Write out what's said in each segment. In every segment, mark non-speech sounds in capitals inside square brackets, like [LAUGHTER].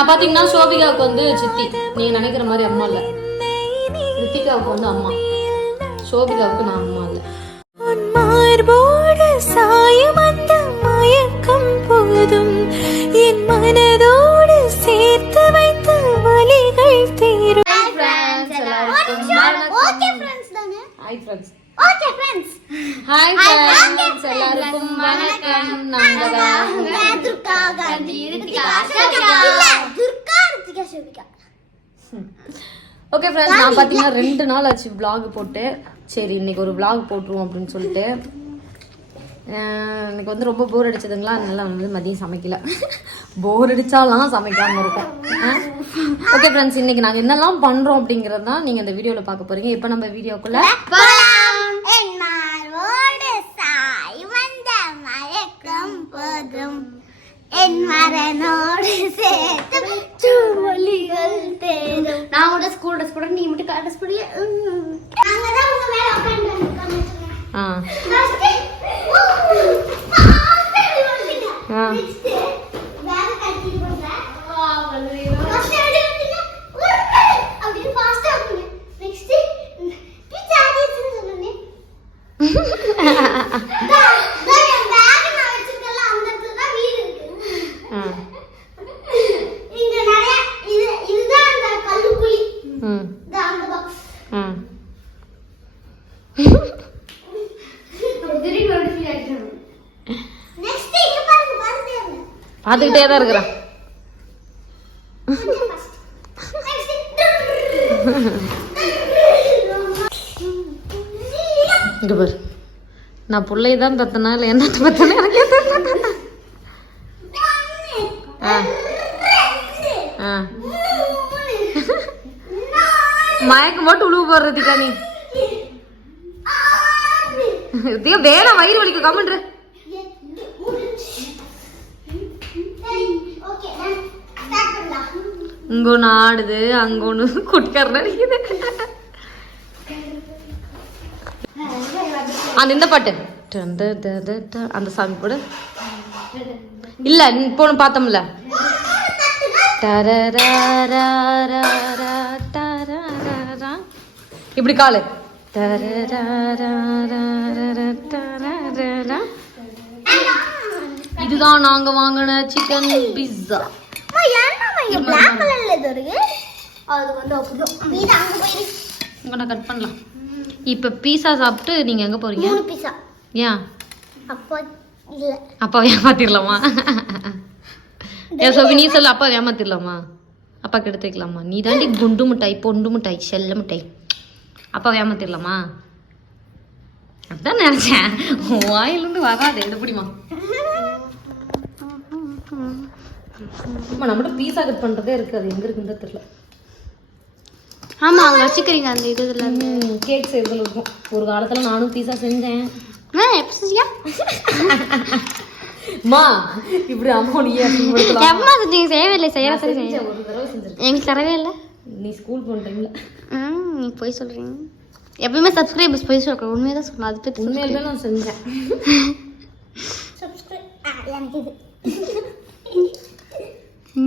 நான் பாத்தீங்கன்னா சோபிகாவுக்கு வந்து சித்தி. நீங்க நினைக்கிற மாதிரி அம்மா இல்ல. ரித்திகாவுக்கு வந்து அம்மா. சோபிகாவுக்கு நான் அம்மா இல்ல. மார்போடு சாயும் அந்த மயக்கம் போதும். என் மனதோடு சேர்த்து வைத்த வலிகள் தீரும். ஓகே ஃப்ரெண்ட்ஸ் தானே hi friends okay friends hi friends எல்லாருக்கும் வணக்கம். நாங்க துர்கா காந்தி. துர்கா ரித்திகா சோபிகா ஓகே ஃப்ரெண்ட்ஸ் நான் பார்த்தீங்கன்னா ரெண்டு நாள் ஆச்சு vlog போட்டு. சரி இன்னைக்கு ஒரு vlog போட்டுருவோம் அப்படின்னு சொல்லிட்டு. எனக்கு வந்து ரொம்ப போர் அடிச்சதுங்களா? அதனால வந்து மதியம் சமைக்கல. போர் அடிச்சாலாம் சமைக்காம இருக்கும். ஓகே ஃப்ரெண்ட்ஸ் இன்னைக்கு நாங்கள் என்னெல்லாம் பண்ணுறோம் அப்படிங்கிறது தான் நீங்கள் இந்த வீடியோவில் பார்க்க போறீங்க. இப்போ நம்ம வீடியோக்குள்ள போலாம் என் மார்போடு சாய் வந்த மயக்கம் போதும் என் மரனோடு சேர்த்து சுவலிகள் தேடும் நான் கூட ஸ்கூல் ட்ரெஸ் போட நீ மட்டும் கார் ட்ரெஸ் போடிய நாங்க தான் உங்க மேல உட்கார்ந்து ஆ ஆ ஆ ம் ஆ நெக்ஸ்ட் இங்க பாருங்க பாருங்க பார்த்துக்கிட்டே தான் இருக்கிறேன். இங்க பாரு. நான் பிள்ளை தான் பத்தனா இல்லை என்னத்தை பத்தனா எனக்கு மயக்கம் போட்டு உழுவு போடுறதுக்கா நீ வேலை வயிறு வலிக்கு கமெண்ட்ரு இங்க ஒன்று ஆடுது அங்க ஒன்று குட்கர் நடிக்குது அந்த இந்த பாட்டு அந்த சாமி போடு இல்ல இப்போ பார்த்தோம்ல இப்படி காலு இதுதான் நாங்க வாங்கின சிக்கன் பிஸ்ஸா இங்க நான் கட் பண்ணலாம். இப்போ பீஸா சாப்பிட்டு நீங்க எங்க போறீங்க? மூணு பீஸா ஏன் அப்போ இல்ல. அப்பாவை ஏமாத்திரலாமா? ஏன் சோபி நீ சொல்லு அப்பா ஏமாத்திரலாமா? அப்பாக்கு எடுத்து வைக்கலாமா நீ தாண்டி குண்டு மிட்டாய் பொண்டு மிட்டாய் செல்ல மிட்டாய். அப்பாவை ஏமாத்திரலாமா? அதான் நினைச்சேன். வாயிலிருந்து வராது எது அம்மா நம்மகிட்ட பீஸா கட் பண்றதே இருக்கு. அது எங்க இருக்குன்னு தெரியல. ஆமா அங்க வச்சுக்கிறீங்க அந்த இதுல. கேக் செய்யறதுல இருக்கும்? ஒரு காலத்துல நானும் பீஸா செஞ்சேன். எப்ப செஞ்சீங்க அம்மா இப்படி அம்மா நீ செஞ்சீங்க செய்யவே இல்லை செய்யற சரி செஞ்சேன். ஒரு தடவை செஞ்சிருக்கேன். எங்களுக்கு தரவே இல்லை. நீ ஸ்கூல் போன டைம்ல ம் நீ போய் சொல்றீங்க. எப்பயுமே சப்ஸ்கிரைபர்ஸ் போய் சொல்றேன் உண்மையை தான் சொல்லணும். அது பத்தி உண்மையில நான் செஞ்சேன். [LAUGHS] எனக்கு இது ஏய் கம்முனு என்ன சொல்லு மூணு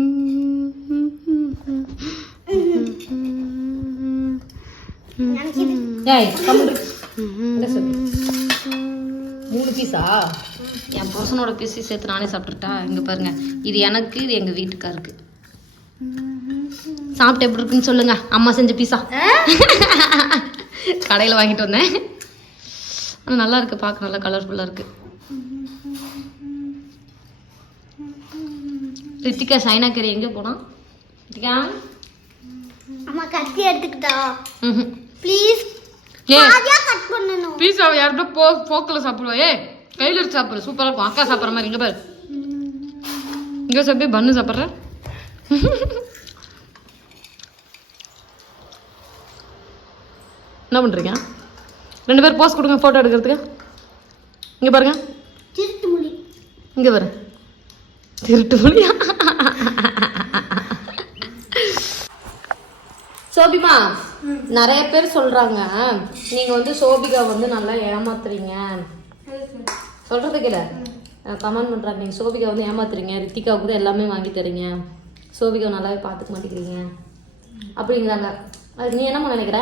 பீஸா என் புருஷனோட பீஸை சேர்த்து நானே சாப்பிட்டுட்டா? இங்க பாருங்க. இது எனக்கு இது எங்க வீட்டுக்காருக்கு. சாப்பிட்டு எப்படி இருக்குன்னு சொல்லுங்க. அம்மா செஞ்ச பீஸா கடையில் வாங்கிட்டு வந்தேன். ஆனால் நல்லா இருக்கு. பார்க்க நல்லா கலர்ஃபுல்லாக இருக்கு. ரித்திகா சைனா கறி எங்கே போனா? ரித்திகா? அம்மா கத்தி எடுத்துக்கிட்டா. Please A. கட் பண்ணணும். பீஸாவை யார்கிட்ட போ போக்கில் சாப்பிடுவா. ஏ கையில் எடுத்து சாப்பிடு. சூப்பராக இருக்கும். அக்கா சாப்பிட்ற மாதிரி. இங்கே பாரு. இங்கே சாப்பிட்டு பண்ணு சாப்பிட்ற. என்ன பண்ணுறீங்க ரெண்டு பேர் போஸ் கொடுங்க ஃபோட்டோ எடுக்கிறதுக்கு. இங்கே பாருங்க. இங்கே பாரு. திருட்டு மொழியா சோபிமா நிறைய பேர் சொல்றாங்க. நீங்க வந்து சோபிகா வந்து நல்லா ஏமாத்துறீங்க. சொல்றது கேள. கமெண்ட் பண்றாங்க. நீங்க சோபிகா வந்து ஏமாத்துறீங்க. ரித்திகாவுக்கு தான் எல்லாமே வாங்கி தரீங்க. சோபிகா நல்லாவே பார்த்துக்க மாட்டேங்கிறீங்க. அப்படிங்கிறாங்க. அதுக்கு நீ என்னம்மா நினைக்கிற?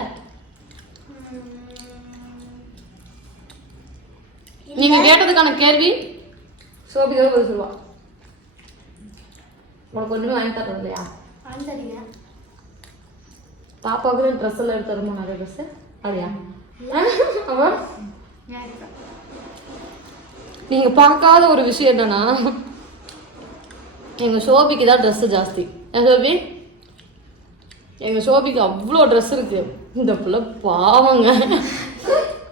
நீங்க கேட்டதுக்கான கேள்வி? சோபிகாவை பதில் சொல்லுவா. உனக்கு ஒண்ணுமே வாங்கி தரது இல்லையா பாப்பாவுக்கு ட்ரெஸ் எல்லாம் எடுத்து தருமா நிறைய ட்ரெஸ் அப்படியா அவன் நீங்க பார்க்காத ஒரு விஷயம் என்னன்னா எங்க சோபிக்கு தான் ட்ரெஸ் ஜாஸ்தி. சோபி? எங்க சோபிக்கு அவ்வளோ ட்ரெஸ் இருக்கு. இந்த பிள்ளை பாவங்க.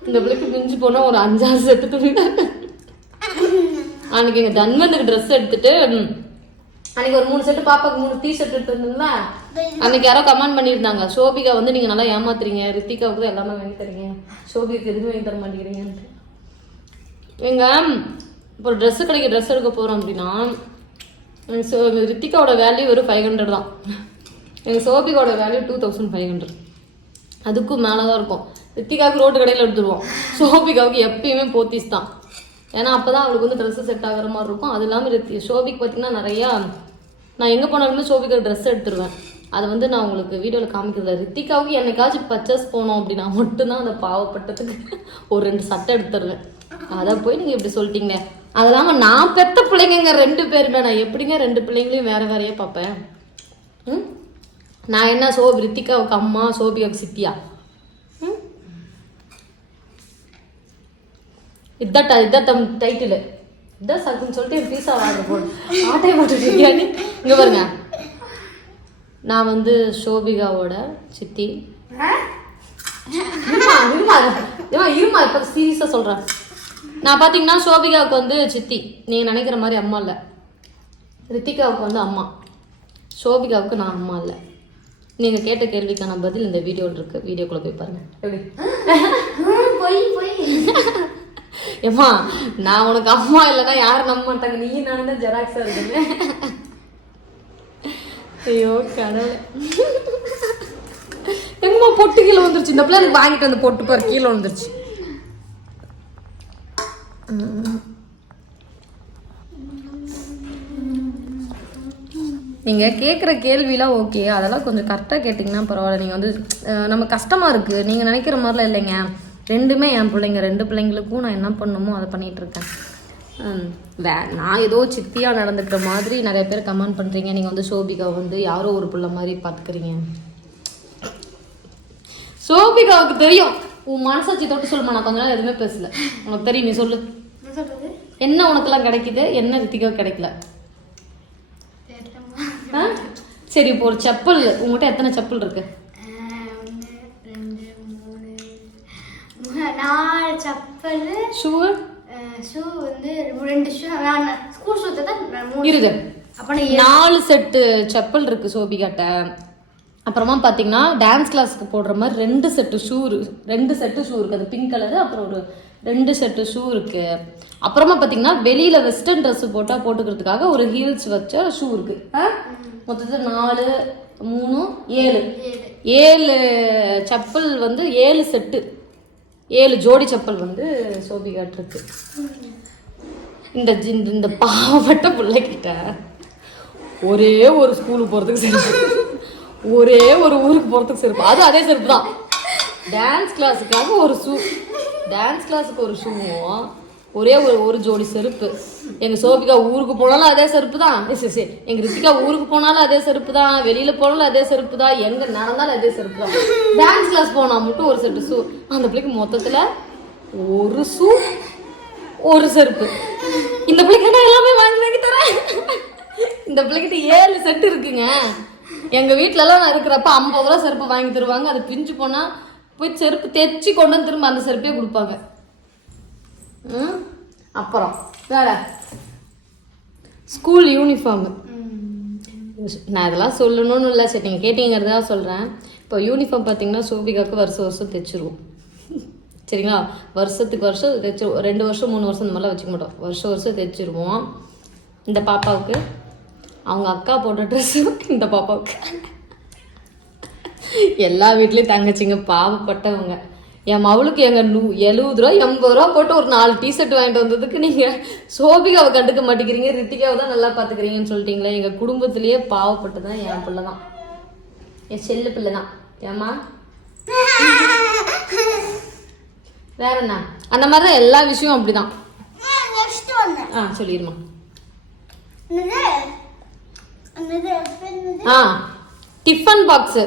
இந்த பிள்ளைக்கு மிஞ்சி போனா ஒரு அஞ்சாறு செட்டு துணி. அன்னைக்கு எங்க தன்வந்துக்கு ட்ரெஸ் எடுத்துட்டு அன்னைக்கு ஒரு மூணு செட்டு பாப்பாக்கு மூணு டீ ஷர்ட் எடுத்துருந்தீங்களா அன்னைக்கு யாரோ கமெண்ட் பண்ணியிருந்தாங்க. சோபிகா வந்து நீங்க நல்லா ஏமாத்துறீங்க. ரித்திகாவுக்கு தான் எல்லாமே வாங்கி தரீங்க. சோபிக்கு எதுவுமே வாங்கி தர மாட்டேங்கிறீங்கன்ட்டு. எங்க இப்போ ட்ரெஸ் கடைக்கு ட்ரெஸ் எடுக்க போறோம் அப்படின்னா ரித்திகாவோட வேல்யூ வெறும் ஃபைவ் ஹண்ட்ரட் தான். எங்கள் சோபிகாவோட value two thousand five hundred அதுக்கும் மேலே தான் இருக்கும். ரித்திகாவுக்கு ரோட்டு கடையில் எடுத்துருவோம். சோபிகாவுக்கு எப்பயுமே போத்தீஸ் தான். ஏன்னா அப்போ தான் அவளுக்கு வந்து ட்ரெஸ்ஸு செட் ஆகிற மாதிரி இருக்கும். அது இல்லாமல் ரித்தி ஷோபிக்கு பார்த்தீங்கன்னா நிறையா நான் எங்கே போனாலுமே ஷோபிக்கு ட்ரெஸ் எடுத்துருவேன். அதை வந்து நான் உங்களுக்கு வீடியோவில் காமிக்கிறதுல ரித்திகாவுக்கு என்னைக்காச்சும் பர்ச்சேஸ் போனோம் அப்படின்னா மட்டும்தான் அந்த பாவப்பட்டதுக்கு ஒரு ரெண்டு சட்டை எடுத்துருவேன். அதை போய் நீங்கள் இப்படி சொல்லிட்டீங்க அது இல்லாமல் நான் பெத்த பிள்ளைங்க ரெண்டு பேருமே நான் எப்படிங்க ரெண்டு பிள்ளைங்களையும் வேற வேறையே பார்ப்பேன்? ம்? நான் என்ன சோ ரித்திகாவுக்கு அம்மா சோபிகாவுக்கு சித்தியா? இதான் ட- இதான் தம் டைட்டில் இதான் சக்குன்னு சொல்லிட்டு என் பீஸா வாங்க போடு ஆட்டையை போட்டுருக்கியா இங்கே பாருங்க. நான் வந்து சோபிகாவோட சித்தி. இருமா இருமா இருமா இருமா இப்போ சீரியஸாக சொல்கிறேன் நான் பார்த்தீங்கன்னா சோபிகாவுக்கு வந்து சித்தி. நீங்கள் நினைக்கிற மாதிரி அம்மா இல்லை. ரித்திகாவுக்கு வந்து அம்மா. சோபிகாவுக்கு நான் அம்மா இல்லை. நீங்கள் கேட்ட கேள்விக்கான பதில் இந்த வீடியோவில் இருக்குது வீடியோக்குள்ளே போய் பாருங்கள் எப்படி? போய் போய். ஏம்மா நான் உனக்கு அம்மா இல்லைன்னா யாரும் நம்ப மாட்டாங்க. நீ நானும் தான் ஜெராக்ஸாக இருக்குன்னு ஐயோ கடவுள். எங்கம்மா பொட்டு கீழே வந்துருச்சு இந்த பிள்ளை எனக்கு வாங்கிட்டு வந்து பொட்டு பாரு கீழே வந்துருச்சு நீங்கள் கேட்குற கேள்விலாம் ஓகே. அதெல்லாம் கொஞ்சம் கரெக்டாக கேட்டிங்கன்னா பரவாயில்ல. நீங்கள் வந்து நம்ம கஷ்டமாக இருக்குது நீங்கள் நினைக்கிற மாதிரிலாம் இல்லைங்க. ரெண்டுமே என் பிள்ளைங்க ரெண்டு பிள்ளைங்களுக்கும் நான் என்ன பண்ணணுமோ அதை பண்ணிட்டு இருக்கேன். ஹம், வே நான் ஏதோ சித்தியாக நடந்துக்கிற மாதிரி நிறைய பேர் கமெண்ட் பண்ணுறீங்க நீங்கள் வந்து சோபிகா வந்து யாரோ ஒரு பிள்ளை மாதிரி பார்த்துக்கிறீங்க. சோபிகாவுக்கு தெரியும். உன் மனசாட்சி தொட்டு சொல்லுமா நான் கொஞ்ச நாள் எதுவுமே பேசல. உனக்கு தெரியும் நீ சொல்லு. என்ன உனக்கெல்லாம் கிடைக்குது? என்ன ரித்திகா கிடைக்கல? ஆ? சரி இப்போ ஒரு செப்பல். உங்ககிட்ட எத்தனை செப்பல் இருக்கு? நாலு செப்பல் ஷூ ஷூ வந்து ரெண்டு ஷூ ஸ்கூல் ஷூ தான் இருது. அப்போ நாலு செட்டு செப்பல் இருக்கு சோபிகாட்ட. அப்புறமா பார்த்தீங்கன்னா டான்ஸ் கிளாஸ்க்கு போடுற மாதிரி ரெண்டு செட்டு ஷூ ரெண்டு செட்டு ஷூ இருக்கு. அது பிங்க் கலரு அப்புறம் ஒரு ரெண்டு செட்டு ஷூ இருக்கு. அப்புறமா பார்த்தீங்கன்னா வெளியில வெஸ்டர்ன் ட்ரெஸ் போட்டா போட்டுக்கிறதுக்காக ஒரு ஹீல்ஸ் வச்ச ஷூ இருக்கு? மொத்தத்தில் நாலு மூணு ஏழு. ஏழு செப்பல் வந்து ஏழு செட்டு. ஏழு ஜோடி செப்பல் வந்து சோபிகாட் இருக்கு இந்த ஜின்- இந்த பாவப்பட்ட பிள்ளைகிட்ட ஒரே ஒரு ஸ்கூலுக்கு போகிறதுக்கு செருப்பு. ஒரே ஒரு ஊருக்கு போகிறதுக்கு செருப்பு. அது அதே செருப்பு தான். டான்ஸ் கிளாஸுக்காக ஒரு ஷூ டான்ஸ் கிளாஸுக்கு ஒரு ஷூவும் ஒரே ஒரு ஒரு ஜோடி செருப்பு. எங்கள் சோபிகா ஊருக்கு போனாலும் அதே செருப்பு தான் சரி சரி எங்கள் ரித்திகா ஊருக்கு போனாலும் அதே செருப்பு தான் வெளியில் போனாலும் அதே செருப்பு தான் எங்கே நடந்தாலும் அதே செருப்பு தான் டான்ஸ் கிளாஸ் போனால் மட்டும் ஒரு செட்டு ஷூ அந்த பிள்ளைக்கு மொத்தத்தில் ஒரு ஷூ ஒரு செருப்பு. இந்த பிள்ளைக்கு நான் எல்லாமே வாங்கி வாங்கி தரேன். இந்த பிள்ளைகிட்ட ஏழு செட்டு இருக்குங்க. எங்க வீட்டிலலாம் எல்லாம் நான் இருக்கிறப்ப ஐம்பது ரூபா செருப்பு வாங்கி தருவாங்க. அது பிஞ்சு போனா போய் செருப்பு தைச்சி கொண்டு வந்து திரும்ப அந்த செருப்பே கொடுப்பாங்க. ம் அப்புறம் வேற? School uniform. நான் இதெல்லாம் சொல்லணும்னு இல்லை சரி நீங்கள் கேட்டீங்கிறதா சொல்கிறேன் இப்போ யூனிஃபார்ம் பார்த்தீங்கன்னா சோபிகாவுக்கு வருஷம் வருஷம் தைச்சிருவோம். சரிங்களா? வருஷத்துக்கு வருஷம் தைச்சிருவோம். ரெண்டு வருஷம் மூணு வருஷம் இந்த மாதிரிலாம் வச்சுக்க மாட்டோம். வருஷம் வருஷம் தைச்சிருவோம். இந்த பாப்பாவுக்கு அவங்க அக்கா போட்ட ட்ரெஸ்ஸு இந்த பாப்பாவுக்கு. எல்லா வீட்லேயும் தங்கச்சிங்க பாவப்பட்டவங்க. என் மவளுக்கு எங்க நூ எழுபது ரூபா எண்பது ரூபா போட்டு ஒரு நாலு டிஷர்ட் வாங்கிட்டு வந்ததுக்கு நீங்க சோபிகாவை கண்டுக்க மாட்டேங்கிறீங்க ரித்திகாவை தான் நல்லா பாத்துக்கிறீங்கன்னு சொல்லிட்டீங்களே எங்க குடும்பத்திலேயே பாவப்பட்டு தான் என் பிள்ளை தான் என் செல்லு பிள்ளை தான் ஏமா வேற என்ன? அந்த மாதிரி தான் எல்லா விஷயமும் அப்படிதான். ஆ சொல்லிடுமா ஆ டிஃபன் பாக்ஸ்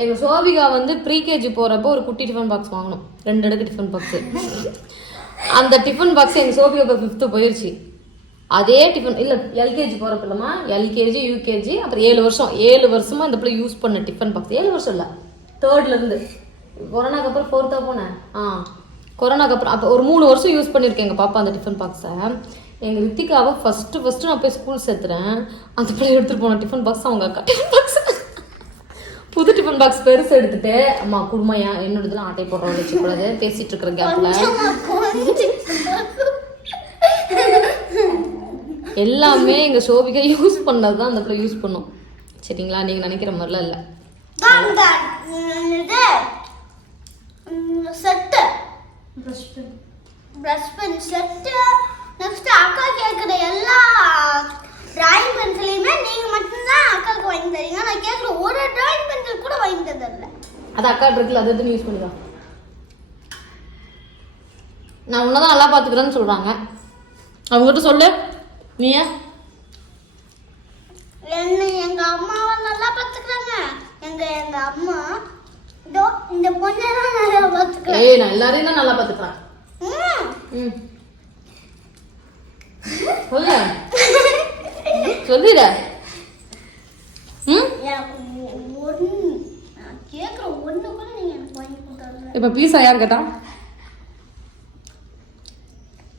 எங்கள் சோபிகா வந்து ப்ரீகேஜி போகிறப்போ ஒரு குட்டி டிஃபன் பாக்ஸ் வாங்கணும். ரெண்டு அடுக்கு டிஃபன் பாக்ஸ் அந்த டிஃபன் பாக்ஸ் எங்கள் சோபிகா இப்போ ஃபிஃப்த்து போயிடுச்சு அதே டிஃபன் இல்லை எல்கேஜி போற பிள்ளைமா எல்கேஜி யூகேஜி அப்புறம் ஏழு வருஷம் ஏழு வருஷமாக இந்த பிள்ளை யூஸ் பண்ண டிஃபன் பாக்ஸ் ஏழு வருஷம் இல்லை தேர்ட்லேருந்து கொரோனாக்கு அப்புறம் ஃபோர்த்தாக போனேன். ஆ கொரோனாக்கு அப்புறம் அப்போ ஒரு மூணு வருஷம் யூஸ் பண்ணியிருக்கேன் எங்கள் பாப்பா அந்த டிஃபன் பாக்ஸை எங்கள் ரித்திகாவை ஃபஸ்ட்டு ஃபஸ்ட்டு நான் போய் ஸ்கூல் சேர்த்துறேன். அந்த பிள்ளை எடுத்துகிட்டு போன டிஃபன் பாக்ஸ் அவங்க அக்கா. டிஃபன் பாக்ஸ் புது டிஃபன் பாக்ஸ் பெருசு எடுத்துட்டு அம்மா குடுமா ஏன் என்னோடதுலாம் ஆட்டை போடுறோம் வச்சுக்கூடாது பேசிட்டு இருக்கிற கேப்ல எல்லாமே எங்க சோபிகா யூஸ் பண்ணது தான் அந்த பிள்ளை யூஸ் பண்ணும். சரிங்களா? நீங்க நினைக்கிற மாதிரிலாம் இல்லை. தான் தான் என்னது set brush pen set next அக்கா கேட்குற எல்லா டிராயிங் பென்சிலையுமே நீங்கள் மட்டும்தான் அக்காவுக்கு வாங்கி தரீங்க நான் கேட்குற ஒரு டிராயிங் பென்சில் கூட வாங்கி தரதில்ல அது அக்கா இருக்குல்ல அதை எடுத்து யூஸ் பண்ணிக்கலாம் நான் உன்னதான் நல்லா பார்த்துக்கிறேன்னு சொல்றாங்க. அவங்ககிட்ட சொல்லு. நீ என்ன எங்க அம்மாவை நல்லா பார்த்துக்கிறாங்க எங்க எங்க அம்மா இதோ இந்த பொண்ணை தான் நல்லா பார்த்துக்கிறாங்க ஏய் நான் எல்லாரையும் தான் நல்லா பார்த்துக்கிறேன் ம். ம். சொல்லு. சொல்லிட ம் எனக்கு ஒன்று நான் கேட்குற ஒன்று கூட நீங்கள் எனக்கு வாங்கி கொடுத்தாங்க இப்போ பீஸா யார் கேட்டா?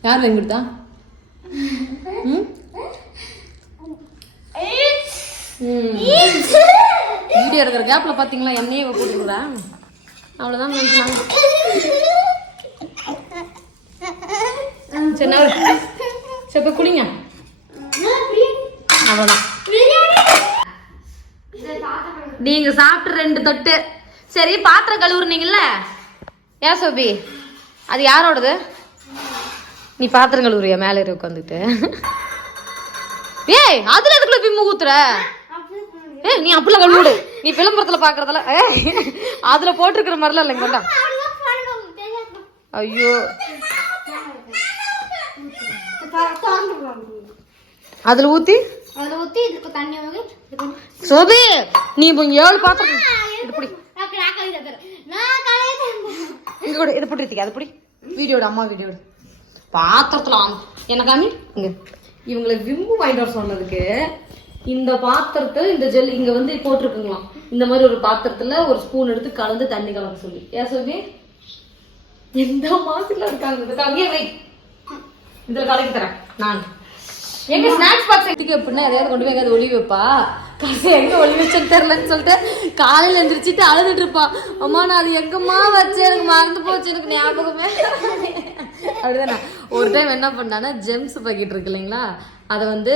யார் வாங்கி கொடுத்தா? வீடியோ இருக்கிற கேப்ல பாத்தீங்களா? என்னையே போட்டுக்கிறேன் நினைச்சாங்க சரி. சரி இப்போ குடிங்க. அவ்வளோதான் நீங்க சாப்பிட்டு ரெண்டு தொட்டு. சரி பாத்திரம் கழுவுறீங்கல்ல? ஏன் சோபி. அது யாரோடது? நீ பாத்திரம் உரிய மேலே உட்காந்துட்டு ஏய் அதுல எதுக்குள்ள பிம்மு கூத்துற ஏய் நீ அப்படிலாம் கழுவிடு நீ விளம்பரத்துல பாக்குறதுல அதுல போட்டிருக்கிற மாதிரிலாம் இல்லைங்க கொண்டா ஐயோ. அதுல ஊத்தி? அதில் ஊற்றி இதுக்கு தண்ணி சோபி நீ இப்போ ஏழு பாத்திரம் இப்படி நான் இங்க கூட இதை போட்டு அது பிடி. வீடியோட அம்மா வீடியோட. பாத்திரத்துல ஆம். என்ன காமி? இங்க. இவங்களை விம்பு வாங்கிட்டு வர சொன்னதுக்கு இந்த பாத்திரத்தை இந்த ஜெல் இங்க வந்து போட்டிருக்குங்களாம். இந்த மாதிரி ஒரு பாத்திரத்துல ஒரு ஸ்பூன் எடுத்து கலந்து தண்ணி கலக்க சொல்லி. ஏன் சொல்லி? எந்த மாசத்துல இருக்காங்க? இந்த இதுல கலக்கி தரேன். நான். எங்க ஸ்நாக்ஸ் பாக்ஸ் எடுத்துக்க எப்படின்னா எதாவது கொண்டு போய் எங்கேயாவது ஒளி வைப்பா? கடைசி எங்க ஒளி வச்சேன்னு தெரியலன்னு சொல்லிட்டு காலையில எந்திரிச்சிட்டு அழுதுட்டு இருப்பான் அம்மா நான் அது எங்கம்மா வச்சேன்? எனக்கு மறந்து போச்சு எனக்கு ஞாபகமே. அப்படிதான்? ஒரு டைம் என்ன பண்ணான்னா ஜெம்ஸ் பாக்கெட் இருக்கு இல்லைங்களா? அதை வந்து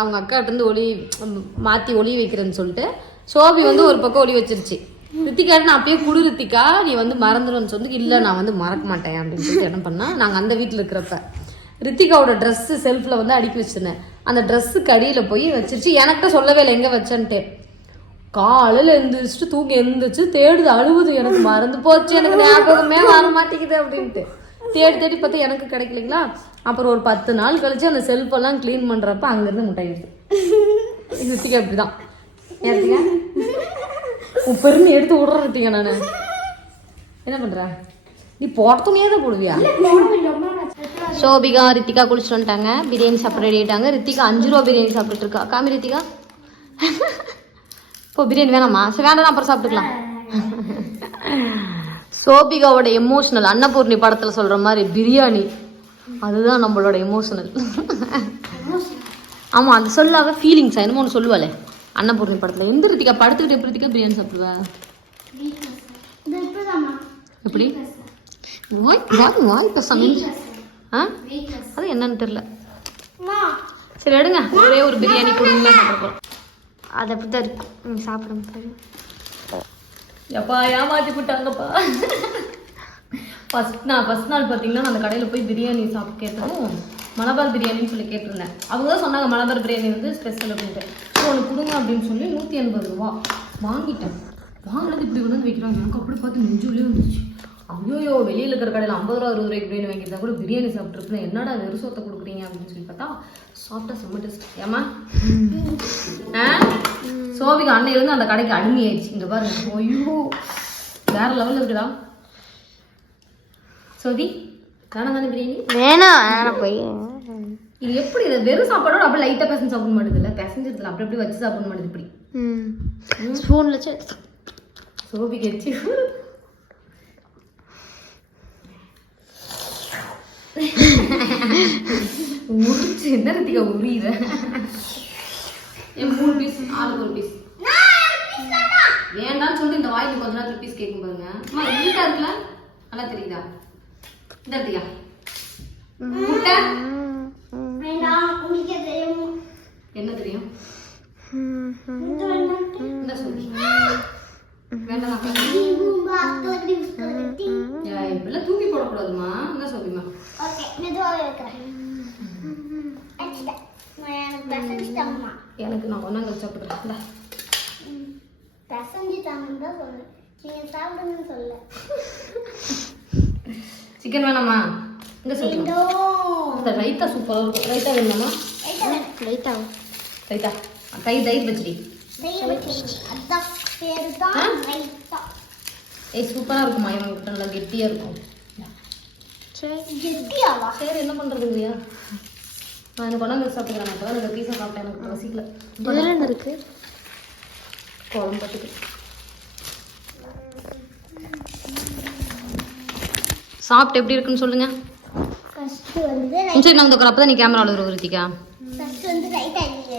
அவங்க அக்காட்ட இருந்து ஒளி மாற்றி மாத்தி ஒளி வைக்கிறேன்னு சொல்லிட்டு சோபி வந்து ஒரு பக்கம் ஒளி வச்சிருச்சு. ரித்திகாட்டு நான் அப்பயே குடு ரித்திகா நீ வந்து மறந்துடுன்னு சொல்லி இல்லை நான் வந்து மறக்க மாட்டேன். அப்படின்னு சொல்லிட்டு என்ன பண்ணா நாங்கள் அந்த வீட்டில் இருக்கிறப்ப ரித்திகாவோட ட்ரெஸ்ஸு செல்ஃபில் வந்து அடுக்கி வச்சிருந்தேன். அந்த ட்ரெஸ்ஸுக்கு அடியில் போய் வச்சிருச்சு. எனக்கிட்ட சொல்லவே இல்லை எங்கே வச்சேன்ட்டு? காலையில் எழுந்திரிச்சிட்டு தூங்கி எழுந்திரிச்சு தேடுது அழுவுது. எனக்கு மறந்து போச்சு. எனக்கு ஞாபகமே வர மாட்டேங்குது அப்படின்ட்டு. தேடி தேடி பார்த்து எனக்கு கிடைக்கலைங்களா? அப்புறம் ஒரு பத்து நாள் கழிச்சு அந்த செல்ஃபெல்லாம் க்ளீன் பண்ணுறப்ப அங்கேருந்து முட்டாயிடுது. ரித்திகா இப்படி தான் ஏத்திங்க உன் பெருமை எடுத்து விடுற நான். என்ன பண்ணுற நீ போட்ட தான் போடுவியா? சோபிகா ரித்திகா குளிச்சுட்டு வந்துட்டாங்க. பிரியாணி சாப்பிட ரெடி ஆயிட்டாங்க. ரித்திகா அஞ்சு ரூபா பிரியாணி சாப்பிட்டுட்டு இருக்கா காமி ரித்திகா. [LAUGHS] இப்போ பிரியாணி வேணாமா சரி வேண்டாம் அப்புறம் சாப்பிட்டுக்கலாம். [LAUGHS] சோபிகாவோட எமோஷனல் அன்னபூர்ணி படத்துல சொல்ற மாதிரி பிரியாணி அதுதான் நம்மளோட எமோஷனல் [LAUGHS] ஆமா அது சொல்லாத ஃபீலிங்ஸ் என்னமோ ஒன்று சொல்லுவாளே. அன்னபூர்ணி படத்துல. எந்த ரித்திகா? படுத்துக்கிட்டு எப்படி ரித்திகா பிரியாணி சாப்பிடுவா? எப்படி? வாய் வாய் வாய் பேசாம ஆ? அது என்னன்னு தெரியல. அம்மா சரி எடுங்க. ஒரே ஒரு பிரியாணி கொடுங்க. சாப்பிட போறோம். அது அப்படி தான் இருக்கு. ம், சாப்பிடுங்க சரி. எப்பா ஏமாத்தி விட்டாங்கப்பா ஃபர்ஸ்ட் நான் ஃபர்ஸ்ட் நாள் பார்த்தீங்கன்னா நான் அந்த கடையில் போய் பிரியாணி சாப்பிட்டு கேட்டதும் மலபார் பிரியாணின்னு சொல்லி கேட்டிருந்தேன். அவங்க தான் சொன்னாங்க மலபார் பிரியாணி வந்து ஸ்பெஷல் அப்படின்ட்டு. ஸோ ஒன்று கொடுங்க அப்படின்னு சொல்லி நூற்றி எண்பது ரூபா வாங்கிட்டேன். வாங்கினது இப்படி கொண்டு வந்து வைக்கிறாங்க. எனக்கு அப்படி பார்த்து நெஞ்சுலேயே வந்துச்சு ஐயோயோ வெளியில் இருக்கிற கடையில் ஐம்பது ரூபா அறுபது ரூபாய்க்கு பிரியாணி வாங்கியிருந்தா கூட பிரியாணி சாப்பிட்ருப்பேன் என்னடா வெறும் சோத்தை கொடுக்குறீங்க அப்படின்னு சொல்லி பார்த்தா சாப்பிட்டா செம்ம டேஸ்ட் ஏமா ஆ? சோபிகா அன்னையிலேருந்து அந்த கடைக்கு அடிமையாயிடுச்சு. இங்கே பாருங்க. ஐயோ வேற லெவலில் இருக்குடா. சோதி வேணாம் தானே பிரியாணி? வேணாம் வேணாம் போய். இது எப்படி இது? வெறும் சாப்பாடோட அப்படியே லைட்டாக பேசஞ்சு சாப்பிட மாட்டேது இல்லை. பேசஞ்சதுல அப்படி அப்படி வச்சு சாப்பிட மாட்டேது இப்படி. ஸ்பூன்ல சோபிக்கு வச்சு முடிச்சு என்ன ரத்திகா உரியுற? என் மூணு பீஸ் ஆளுக்கு ஒரு பீஸ் வேண்டாம்னு சொல்லி இந்த வாய்க்கு கொஞ்ச நேரத்துல பீஸ் கேட்கும் பாருங்க. அம்மா நீட்டா இருக்குல்ல? நல்லா தெரியுதா? இந்த ரத்திகா. முட்டை? என்ன தெரியும்? இந்த சொல்லி. இப்பெல்லாம் தூக்கி போடக்கூடாதுமா என்ன சொல்லுமா. எனக்கு நான் ஒன்றா கழிச்சு சொல்லல. சிக்கன் வேணாமா இந்த சொல்லி வேண்டும். இந்த ரைத்தா சூப்பராக இருக்கும். ரைத்தா வேணும். ரைத்தா. கை தயிர் பச்சடி. ஏய் சூப்பராக இருக்குமா இவங்க நல்லா கெட்டியாக இருக்கும்? சரி. என்ன பண்ணுறது இல்லையா நான் எனக்கு கொண்டாந்து சாப்பிட்டுக்கிறேன். நான் இந்த பீஸை சாப்பிட்டேன். எனக்கு ரசிக்கல. இதுல என்ன இருக்கு? குழம்பு பட்டுக்கு சாப்பிட்டு எப்படி இருக்குன்னு சொல்லுங்க. ஃபர்ஸ்ட் வந்து ம், சரி நான் வந்து அப்போ தான் நீ கேமராவில் ஒரு ரித்திகா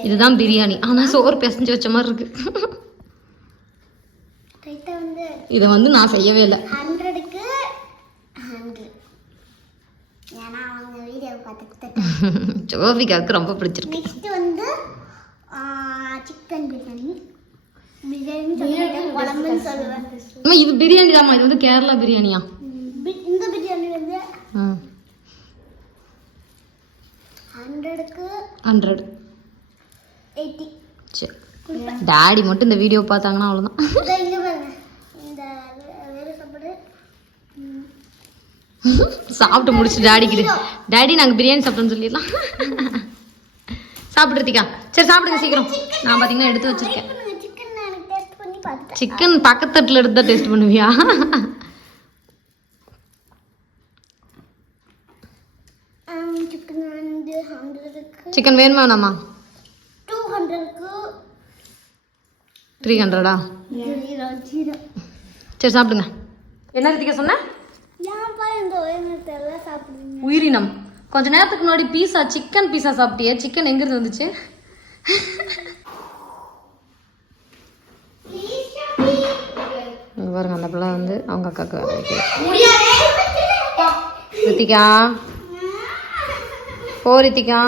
இதுதான் பிரியாணி. ஆனால் சோறு பிசைஞ்சு வச்ச மாதிரி இருக்கு. இதை வந்து நான் செய்யவே இல்லை. [LAUGHS] ஜோபிகாவுக்கு ரொம்ப பிடிச்சிருக்கு. நெக்ஸ்ட் வந்து சிக்கன் பிரியாணி இது பிரியாணி தாம்மா. இது வந்து கேரளா பிரியாணியா? இந்த பிரியாணி வந்து ஆ. ஹண்ட்ரடுக்கு ஹண்ட்ரட் சரி டாடி மட்டும் இந்த வீடியோ பார்த்தாங்கன்னா அவ்வளோதான் [LAUGHS] சாப்பிட்டு முடிச்சு டாடிக்கு டாடி நாங்கள் பிரியாணி சாப்பிட்டோம்னு சொல்லிடலாம். [LAUGHS] சாப்பிட்றதுக்கா சரி சாப்பிடுங்க சீக்கிரம். நான் பார்த்தீங்கன்னா எடுத்து வச்சிருக்கேன். சிக்கன் சிக்கன் பக்கத்தட்டில் எடுத்து தான் டேஸ்ட் பண்ணுவியா சிக்கன் வேணுமா வேணாமா? ஹண்ட்ரடுக்கு த்ரீ ஹண்ட்ரடா சரி சாப்பிடுங்க. என்ன ரீதிக்க சொன்ன? உயிரினம். கொஞ்ச நேரத்துக்கு முன்னாடி பீஸா சிக்கன் பீஸா சாப்பிட்டியே? சிக்கன் எங்கிருந்து வந்துச்சு? இங்க பாருங்க அந்த பிள்ளை வந்து அவங்க அக்காவுக்கு வேலை ரித்திகா? போ ரித்திகா.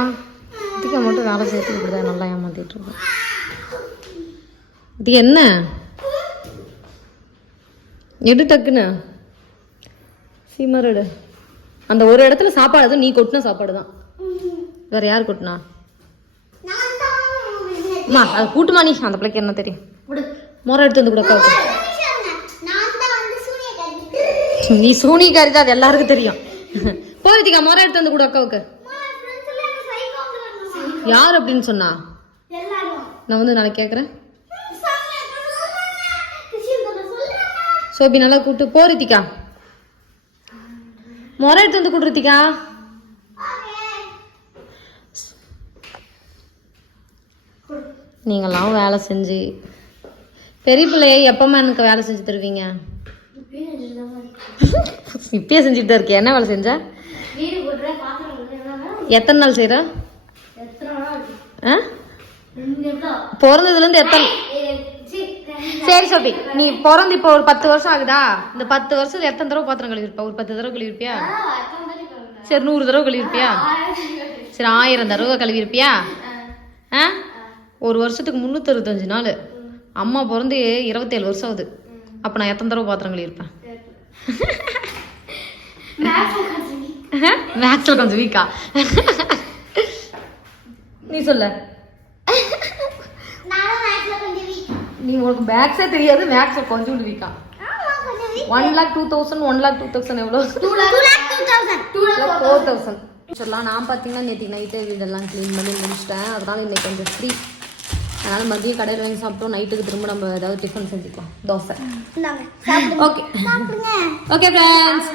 ரித்திகா மட்டும் வேலை செய்யறதுக்கு இப்படிதான் நல்லா ஏமாத்திட்டு இருக்கோம். இது என்ன? எடு டக்குன்னு. சீமர் எடு அந்த ஒரு இடத்துல சாப்பாடு அதுவும் நீ கொட்டின சாப்பாடு தான் வேற யார் கொட்டினா? அம்மா அது கூட்டுமா நீ அந்த பிள்ளைக்கு என்ன தெரியும்? முறை எடுத்து வந்து கூட அக்காவுக்கு நீ சூனிக்காரி தான் அது எல்லாருக்கும் தெரியும். போதிக்கா முறை எடுத்து வந்து கூட அக்காவுக்கு. யார் அப்படின்னு சொன்னா? நான் வந்து நாளைக்கு கேட்குறேன் சோபி நல்லா கூப்பிட்டு போரித்திக்கா முறை எடுத்து வந்து கூட்டுருத்திக்கா நீங்களாம் வேலை செஞ்சு பெரிய பிள்ளைய எப்பமா எனக்கு வேலை செஞ்சு தருவீங்க? இப்பயே செஞ்சுட்டு தான் இருக்கேன். என்ன வேலை செஞ்ச? எத்தனை நாள் செய்கிற எத்தனை நாள் ஆ ரெண்டு எவ்வளோ பிறந்ததுலேருந்து எத்தனை சரி சோபி. நீ பிறந்து இப்போ ஒரு பத்து வருஷம் ஆகுதா? இந்த பத்து வருஷத்துல எத்தனை தடவை பாத்திரம் கழுவிருப்பா ஒரு பத்து தடவை கழுவிருப்பியா சரி நூறு தடவை கழுவிருப்பியா சரி ஆயிரம் தடவை கழுவிருப்பியா ஆ? ஒரு வருஷத்துக்கு முந்நூற்றறுபத்தஞ்சு நாள். அம்மா பிறந்து இருபத்தேழு வருஷம் ஆகுது. அப்போ நான் எத்தனை தடவை பாத்திரம் கழுவிருப்பேன் மேக்ஸில் கொஞ்சம் வீக்கா நீ சொல்ல. நீ உனக்கு மேக்ஸே தெரியாது மேக்ஸில் கொஞ்சம் வீக்கா one lakh two thousand one lakh two thousand எவ்வளோ? Two lakh two thousand two four thousand சொல்லலாம் நான் பார்த்தீங்கன்னா நேற்று நைட்டு வீடெல்லாம் க்ளீன் பண்ணி முடிச்சிட்டேன். அதனால இன்னைக்கு கொஞ்சம் ஃப்ரீ அதனால் மதியம் கடையில் வாங்கி சாப்பிட்டோம். நைட்டுக்கு திரும்ப நம்ம ஏதாவது டிஃபன் செஞ்சுக்கலாம். தோசை. ஓகே ஓகே ஃப்ரெண்ட்ஸ்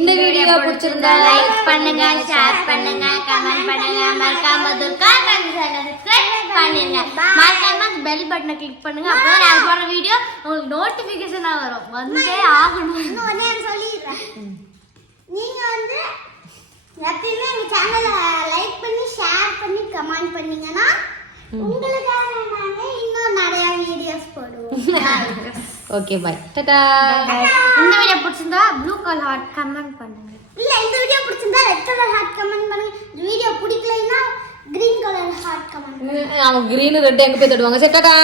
இந்த வீடியோ பிடிச்சிருந்தா லைக் பண்ணுங்க ஷேர் பண்ணுங்க கமெண்ட் பண்ணுங்க. மறக்காம துர்கா சப்ஸ்கிரைப் பண்ணுங்க. மறக்காம பெல் பட்டனை கிளிக் பண்ணுங்க. அப்போ நான் போற வீடியோ உங்களுக்கு நோட்டிபிகேஷனா வரும். வந்தே ஆகணும். இன்னும் ஒண்ணே சொல்லிடுறேன். நீங்க வந்து எப்பயுமே எங்க சேனலை லைக் பண்ணி ஷேர் பண்ணி கமெண்ட் பண்ணீங்கன்னா ஓகே பாய் டட்டா இந்த வீடியோ பிடிச்சிருந்தா ப்ளூ கலர் ஹார்ட் கமெண்ட் பண்ணுங்க. இல்ல இந்த வீடியோ பிடிச்சிருந்தா ரெட் கலர் ஹார்ட் கமெண்ட் பண்ணுங்க. வீடியோ பிடிக்கலைன்னா கிரீன் கலர் ஹார்ட் கமெண்ட் அவங்க கிரீனு ரெட் எங்கே போய் தடுவாங்க? சரி டட்டா